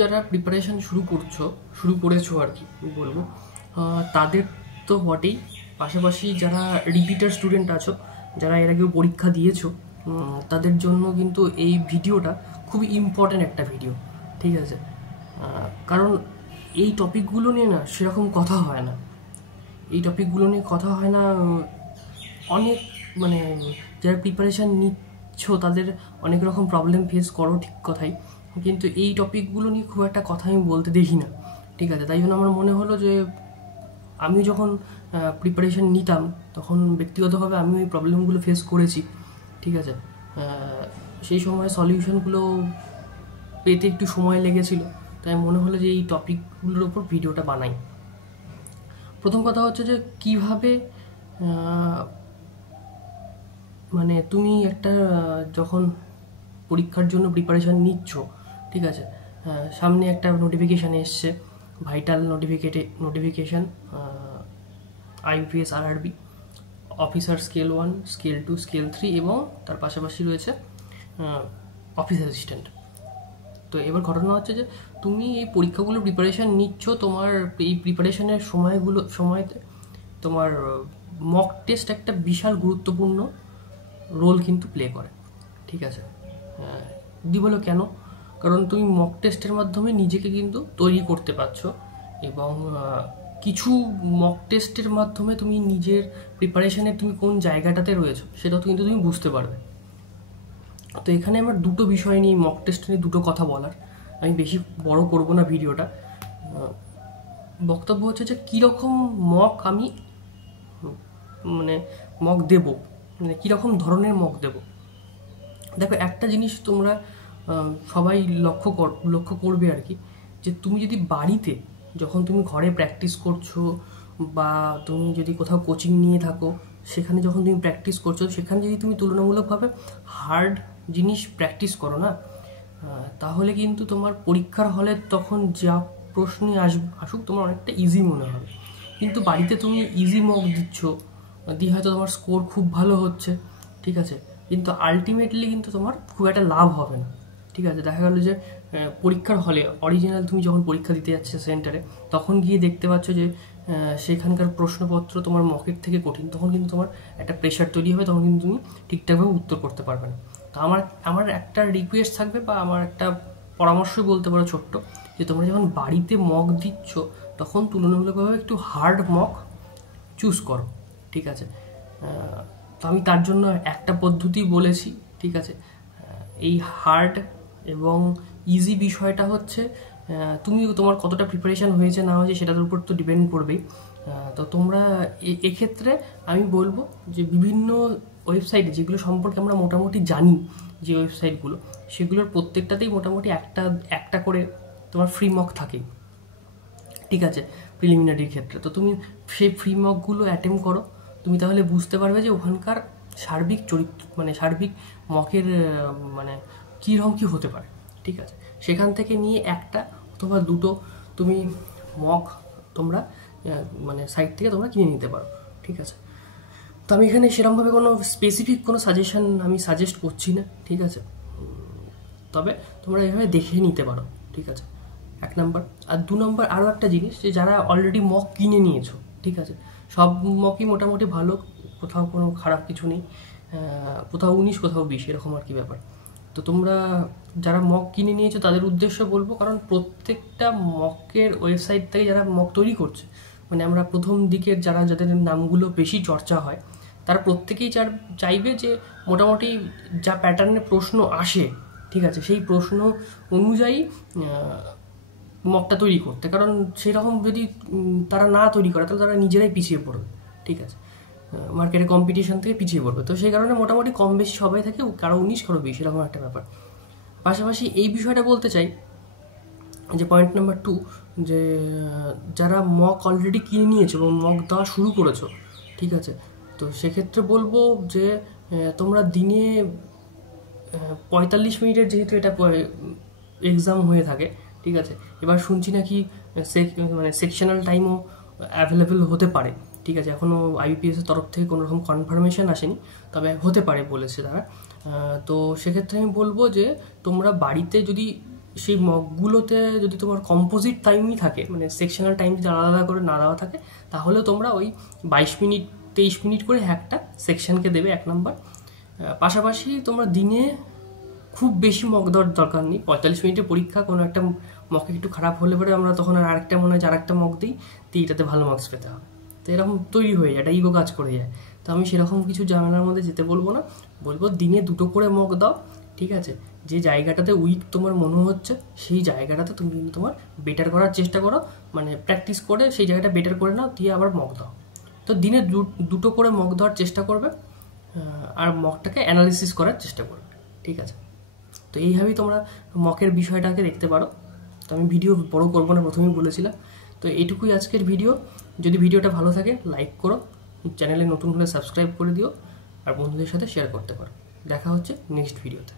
যারা প্রিপারেশন শুরু করেছো আর কি বলবো, তাদের তো বটেই, পাশাপাশি যারা রিপিটার স্টুডেন্ট আছো, যারা এর আগেও পরীক্ষা দিয়েছো, তাদের জন্য কিন্তু এই ভিডিওটা খুবই ইম্পর্ট্যান্ট একটা ভিডিও। ঠিক আছে, কারণ এই টপিকগুলো নিয়ে না সেরকম কথা হয় না। অনেক মানে যারা প্রিপারেশান নিচ্ছ তাদের অনেক রকম প্রবলেম ফেস করো, ঠিক কথাই, কিন্তু এই টপিকগুলো নিয়ে খুব একটা কথা আমি বলতে দেখি না। ঠিক আছে, তাই জন্য আমার মনে হলো যে আমি যখন প্রিপারেশান নিতাম তখন ব্যক্তিগতভাবে আমি এই প্রবলেমগুলো ফেস করেছি। ঠিক আছে, সেই সময় সলিউশনগুলো পেতে একটু সময় লেগেছিল, তাই মনে হলো যে এই টপিকগুলোর ওপর ভিডিওটা বানাই। প্রথম কথা হচ্ছে যে কিভাবে মানে তুমি একটা যখন পরীক্ষার জন্য প্রিপারেশান নিচ্ছ, ঠিক আছে, সামনে একটা নোটিফিকেশান এসছে, vital notification, IPS RRB officer scale 1, scale 2, scale 3 এবং তার পাশাপাশি রয়েছে অফিস অ্যাসিস্ট্যান্ট। তো এবার ঘটনা হচ্ছে যে তুমি এই পরীক্ষাগুলো প্রিপারেশান নিচ্ছ, তোমার এই প্রিপারেশানের সময়তে তোমার মক টেস্ট একটা বিশাল গুরুত্বপূর্ণ রোল কিন্তু প্লে করে। ঠিক আছে, দি বলো কেন? কারণ তুমি মক টেস্টের মাধ্যমে নিজেকে কিন্তু তৈরি করতে পারছো, এবং কিছু মক টেস্টের মাধ্যমে তুমি নিজের প্রিপারেশানে তুমি কোন জায়গাটাতে রয়েছো সেটা কিন্তু তুমি বুঝতে পারবে। তো এখানে আমার দুটো বিষয় নিয়ে, মক টেস্ট নিয়ে দুটো কথা বলার, আমি বেশি বড় করব না ভিডিওটা। বক্তব্য হচ্ছে যে কীরকম মক আমি মক দেব, কীরকম ধরনের মক দেব। দেখো, একটা জিনিস তোমরা সবাই লক্ষ্য করবে আর কি, যে তুমি যদি বাড়িতে যখন তুমি ঘরে প্র্যাকটিস করছো, বা তুমি যদি কোথাও কোচিং নিয়ে থাকো সেখানে যখন তুমি প্র্যাকটিস করছো, সেখানে যদি তুমি তুলনামূলকভাবে হার্ড জিনিস প্র্যাকটিস করো না, তাহলে কিন্তু তোমার পরীক্ষার হলে তখন যা প্রশ্নই আসুক তোমার অনেকটা ইজি মনে হবে। কিন্তু বাড়িতে তুমি ইজি মক দিচ্ছ, দিয়ে হয়তো তোমার স্কোর খুব ভালো হচ্ছে, ঠিক আছে, কিন্তু আলটিমেটলি কিন্তু তোমার খুব একটা লাভ হবে না। ঠিক আছে, দেখা গেল যে পরীক্ষার হলে অরিজিনাল তুমি যখন পরীক্ষা দিতে যাচ্ছে সেন্টারে, তখন গিয়ে দেখতে পাচ্ছ যে সেখানকার প্রশ্নপত্র তোমার মকের থেকে কঠিন, তখন কিন্তু তোমার একটা প্রেশার তৈরি হবে, তখন কিন্তু তুমি ঠিকঠাকভাবে উত্তর করতে পারবে না। তো আমার একটা রিকোয়েস্ট থাকবে, বা আমার একটা পরামর্শই বলতে পারো ছোট্ট, যে তোমরা যখন বাড়িতে মক দিচ্ছ তখন তুলনামূলকভাবে একটু হার্ড মক চুজ করো। ঠিক আছে, তো আমি তার জন্য একটা পদ্ধতি বলেছি। ঠিক আছে, এই হার্ড এবং ইজি বিষয়টা হচ্ছে তুমি তোমার কতটা প্রিপারেশান হয়েছে না হয়েছে সেটার উপর তো ডিপেন্ড করবেই। তো তোমরা এক্ষেত্রে আমি বলবো যে বিভিন্ন ওয়েবসাইটে যেগুলো সম্পর্কে আমরা মোটামুটি জানি, যে ওয়েবসাইটগুলো, সেগুলোর প্রত্যেকটাতেই মোটামুটি একটা করে তোমার ফ্রি মক থাকে। ঠিক আছে, প্রিলিমিনারির ক্ষেত্রে তো তুমি সেই ফ্রি মকগুলো অ্যাটেম্প করো, তুমি তাহলে বুঝতে পারবে যে ওখানকার সার্বিক চরিত্র, সার্বিক মকের কীরকম কী হতে পারে। ঠিক আছে, সেখান থেকে নিয়ে একটা অথবা দুটো তুমি মক তোমরা সাইট থেকে তোমরা কিনে নিতে পারো। ঠিক আছে, তো আমি এখানে সেরকমভাবে কোনো স্পেসিফিক কোনো সাজেশন আমি সাজেস্ট করছি না। ঠিক আছে, তবে তোমরা এভাবে দেখে নিতে পারো। ঠিক আছে, 1 নম্বর। আর 2 নম্বর আরও একটা জিনিস, যে যারা অলরেডি মক কিনে নিয়েছো, ঠিক আছে, সব মকই মোটামুটি ভালো, কোথাও কোনো খারাপ কিছু নেই, কোথাও 19 কোথাও 20 এরকম আর কি ব্যাপার। তো তোমরা যারা মক কিনে নিয়েছো তাদের উদ্দেশ্য বলবো, কারণ প্রত্যেকটা মকের ওয়েবসাইট থেকে যারা মক তৈরি করছে, আমরা প্রথম দিকের যাদের নামগুলো বেশি চর্চা হয়, তারা প্রত্যেকেই চাইবে যে মোটামুটি যা প্যাটার্নে প্রশ্ন আসে, ঠিক আছে, সেই প্রশ্ন অনুযায়ী মকটা তৈরি করতে। কারণ সেরকম যদি তারা না তৈরি করে তাহলে তারা নিজেরাই পিছিয়ে পড়বে। ঠিক আছে, মার্কেটে কম্পিটিশন থেকে পিছিয়ে পড়বে। তো সেই কারণে মোটামুটি কম বেশি সবাই থাকে, কারো 19 কারো 20 এরকম একটা ব্যাপার। পাশাপাশি এই বিষয়টা বলতে চাই যে পয়েন্ট নাম্বার 2, যে যারা মক অলরেডি কিনে নিয়েছো এবং মক দেওয়া শুরু করেছো, ঠিক আছে, তো সেক্ষেত্রে বলবো যে তোমরা দিনে 45 মিনিটের যেহেতু এটা এক্সাম হয়ে থাকে, ঠিক আছে, এবার শুনছি নাকি সেকশনাল টাইমও অ্যাভেলেবেল হতে পারে। ঠিক আছে, এখনও IBPS-এর তরফ থেকে কোনো রকম কনফার্মেশন আসেনি, তবে হতে পারে বলেছে তারা। তো সেক্ষেত্রে আমি বলবো যে তোমরা বাড়িতে যদি সেই মকগুলোতে যদি তোমার কম্পোজিট টাইমই থাকে, মানে সেকশনাল টাইম যদি আলাদা আলাদা করে না দেওয়া থাকে, তাহলে তোমরা ওই 22 মিনিট 23 মিনিট করে একটা সেকশনকে দেবে 1 নাম্বার। পাশাপাশি তোমরা দিনে খুব বেশি মক দেওয়ার দরকার নেই। 45 মিনিটের পরীক্ষা, কোনো একটা মকে একটু খারাপ হলে পরে আমরা তখন আর আরেকটা মনে হয় আরেকটা মক দিই, তো এটাতে ভালো মার্কস পেতে হবে। তো এরকম তৈরি হয়ে যায়, এটা ইগো কাজ করে যায়। তো আমি সেরকম কিছু ঝামেলার মধ্যে যেতে বলবো না, বলবো দিনে 2টো করে মক দাও, ঠিক আছে? যে জায়গাটাতে উইক তোমার মনে হচ্ছে সেই জায়গাটাতে তুমি কিন্তু তোমার বেটার করার চেষ্টা করো, মানে প্র্যাকটিস করে সেই জায়গাটা বেটার করে নাও, দিয়ে আবার মক দাও। তো দিনে 2টো করে মক দেওয়ার চেষ্টা করবে, আর মকটাকে অ্যানালিসিস করার চেষ্টা করবে, ঠিক আছে? তো এইভাবেই তোমরা মকের বিষয়টাকে দেখতে পারো। তো আমি ভিডিও বড় করবো না, প্রথমেই বলেছিলাম। তো এইটুকুই আজকের ভিডিও। যদি ভিডিওটা ভালো থাকে লাইক করো, চ্যানেলে নতুন হলে সাবস্ক্রাইব করে দিও, আর বন্ধুদের সাথে শেয়ার করতে পারো। দেখা হচ্ছে নেক্সট ভিডিওতে।